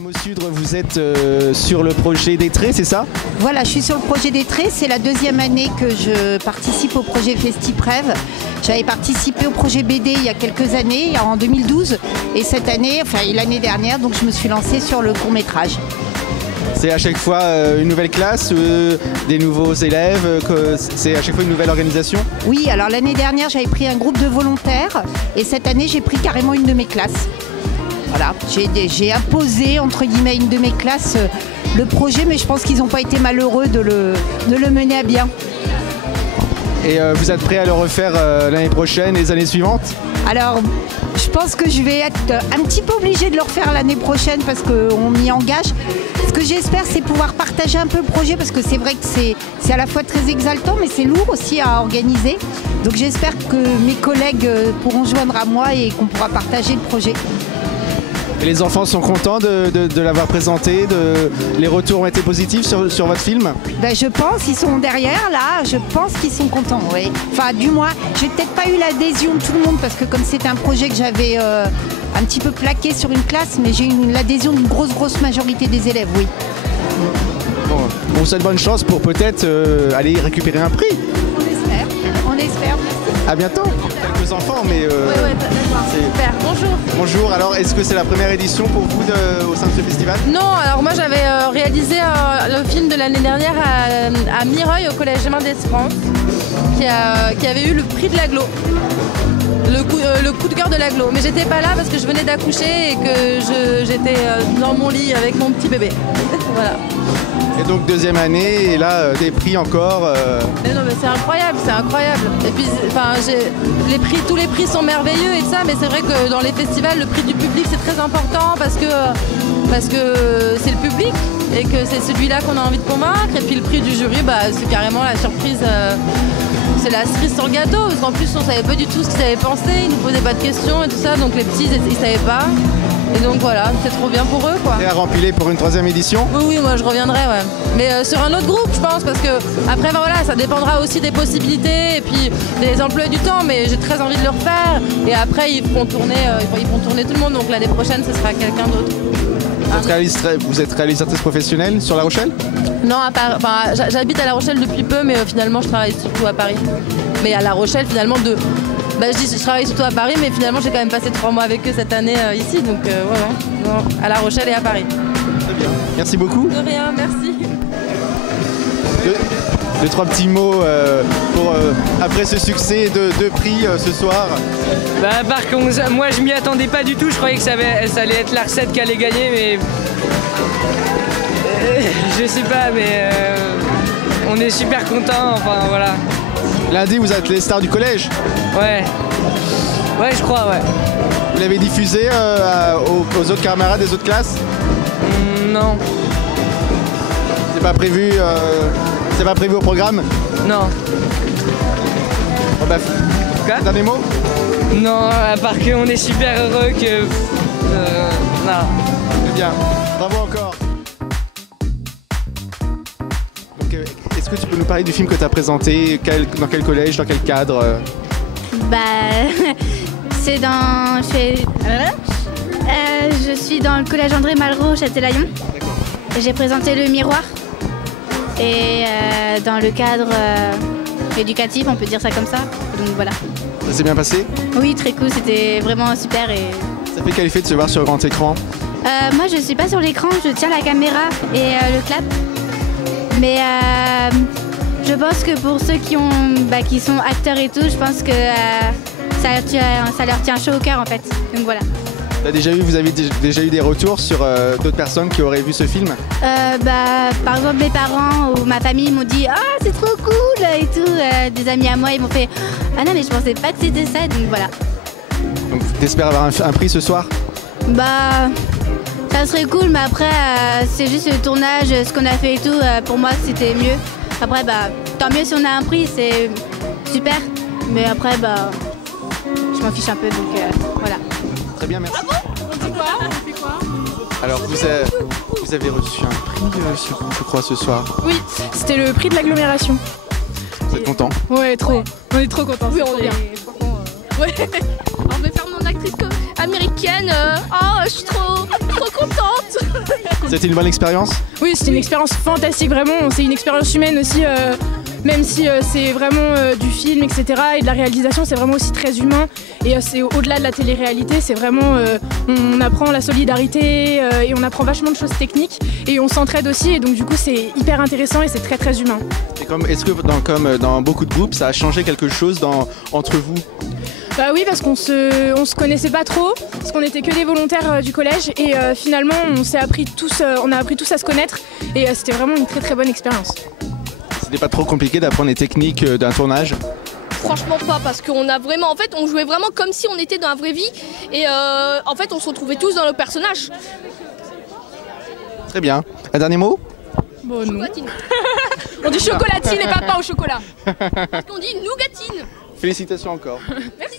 Madame Ausudre, vous êtes sur le projet Détré, c'est ça? Voilà, je suis sur le projet Détré. C'est la deuxième année que je participe au projet FestiPrève. J'avais participé au projet BD il y a quelques années, en 2012. Et cette année, enfin l'année dernière, donc je me suis lancée sur le court-métrage. C'est à chaque fois une nouvelle classe, des nouveaux élèves, c'est à chaque fois une nouvelle organisation? Oui, alors l'année dernière, j'avais pris un groupe de volontaires. Et cette année, j'ai pris carrément une de mes classes. Voilà, j'ai imposé, entre guillemets, une de mes classes le projet, mais je pense qu'ils n'ont pas été malheureux de le mener à bien. Et vous êtes prêt à le refaire l'année prochaine et les années suivantes? Alors, je pense que je vais être un petit peu obligée de le refaire l'année prochaine parce qu'on m'y engage. Ce que j'espère, c'est pouvoir partager un peu le projet parce que c'est vrai que c'est à la fois très exaltant, mais c'est lourd aussi à organiser. Donc j'espère que mes collègues pourront joindre à moi et qu'on pourra partager le projet. Et les enfants sont contents de l'avoir présenté, les retours ont été positifs sur votre film? Ben, je pense, ils sont derrière là, je pense qu'ils sont contents, oui. Enfin, du moins, j'ai peut-être pas eu l'adhésion de tout le monde parce que comme c'était un projet que j'avais un petit peu plaqué sur une classe, mais j'ai eu l'adhésion d'une grosse majorité des élèves, oui. Bon, on vous souhaite bonne chance pour peut-être aller récupérer un prix. On espère, merci. À bientôt. Quelques enfants, mais... Ouais, d'accord, super. Bonjour. Bonjour, alors est-ce que c'est la première édition pour vous au sein de ce festival? Non, alors moi j'avais réalisé le film de l'année dernière à Mireuil, au collège Mendès France, qui avait eu le prix de l'agglo. Le coup de cœur de l'agglo. Mais j'étais pas là parce que je venais d'accoucher et que j'étais dans mon lit avec mon petit bébé. Voilà. Et donc deuxième année, et là des prix encore. Mais non mais c'est incroyable, c'est incroyable. Et puis enfin, tous les prix sont merveilleux et tout ça, mais c'est vrai que dans les festivals, le prix du public c'est très important parce que c'est le public et que c'est celui-là qu'on a envie de convaincre. Et puis le prix du jury, bah, c'est carrément la surprise. C'est la cerise sur le gâteau, parce qu'en plus on savait pas du tout ce qu'ils avaient pensé, ils nous posaient pas de questions et tout ça, donc les petits ils savaient pas. Et donc voilà, c'est trop bien pour eux quoi. Et à remplir pour une troisième édition? Oui, moi je reviendrai, ouais. Mais sur un autre groupe, je pense, parce que après voilà, ça dépendra aussi des possibilités et puis des emplois du temps, mais j'ai très envie de le refaire. Et après ils feront tourner tout le monde, donc l'année prochaine ce sera quelqu'un d'autre. Vous êtes réalisatrice professionnelle sur La Rochelle? Non, j'habite à La Rochelle depuis peu, mais finalement je travaille surtout à Paris. Mais à La Rochelle finalement je travaille surtout à Paris, mais finalement j'ai quand même passé 3 mois avec eux cette année ici, donc ouais, non, à La Rochelle et à Paris. Très bien, merci beaucoup. De rien, merci. Deux, trois petits mots pour après ce succès de prix ce soir. Bah par contre, moi je m'y attendais pas du tout, je croyais que ça allait être la recette qui allait gagner, mais je sais pas, mais on est super contents, enfin voilà. Lundi, vous êtes les stars du collège? Ouais, je crois, ouais. Vous l'avez diffusé aux autres camarades des autres classes? Non. C'est pas prévu au programme? Non. Bon, bah, Quoi? dernier mot? Non, à part qu'on est super heureux que... non. Très bien, bravo encore. Donc, est-ce que tu peux nous parler du film que tu as présenté? Dans quel collège, dans quel cadre? Bah, c'est dans... je suis dans le collège André Malraux, Châtelaillon. J'ai présenté Le Miroir. Et dans le cadre éducatif, on peut dire ça comme ça. Donc voilà. Ça s'est bien passé? Oui, très cool, c'était vraiment super. Et... Ça fait quel effet de se voir sur grand écran? Moi, je suis pas sur l'écran, je tiens la caméra et le clap. Mais je pense que pour ceux qui sont acteurs et tout, je pense que ça leur tient chaud au cœur en fait. Donc voilà. Vous avez déjà eu des retours sur d'autres personnes qui auraient vu ce film? Par exemple, mes parents ou ma famille m'ont dit « Ah, c'est trop cool !» et tout. Des amis à moi, ils m'ont fait « Ah non, mais je pensais pas que c'était ça. » Donc voilà. Donc t'espères avoir un prix ce soir? Bah, ça serait cool, mais après, c'est juste le tournage, ce qu'on a fait et tout. Pour moi, c'était mieux. Après, tant mieux si on a un prix, c'est super. Mais après, je m'en fiche un peu, donc voilà. Très bien, merci. Ah bon? On fait quoi? Alors, vous avez reçu un prix, je crois, ce soir. Oui, c'était le prix de l'agglomération. Vous êtes content? Ouais, trop. On est trop contents. Oui, on est bien. Ouais. Alors, je vais faire mon actrice américaine. Oh, je suis trop contente. C'était une bonne expérience? Oui, c'était une expérience fantastique, vraiment. C'est une expérience humaine aussi, même si c'est vraiment du film, etc. et de la réalisation, c'est vraiment aussi très humain. Et c'est au-delà de la télé-réalité, c'est vraiment, on apprend la solidarité et on apprend vachement de choses techniques et on s'entraide aussi. Et donc du coup, c'est hyper intéressant et c'est très très humain. Et est-ce que comme dans beaucoup de groupes, ça a changé quelque chose entre vous? Bah oui, parce qu'on se connaissait pas trop, parce qu'on était que des volontaires du collège et finalement on a appris tous à se connaître et c'était vraiment une très très bonne expérience. C'était pas trop compliqué d'apprendre les techniques d'un tournage? Franchement pas, parce qu'on a vraiment, en fait, on jouait vraiment comme si on était dans la vraie vie et en fait, on se retrouvait tous dans le personnage. Très bien. Un dernier mot? Bon, non. Chocolatine. On dit chocolatine et pas pain au chocolat. Parce qu'on dit nougatine. Félicitations encore. Merci.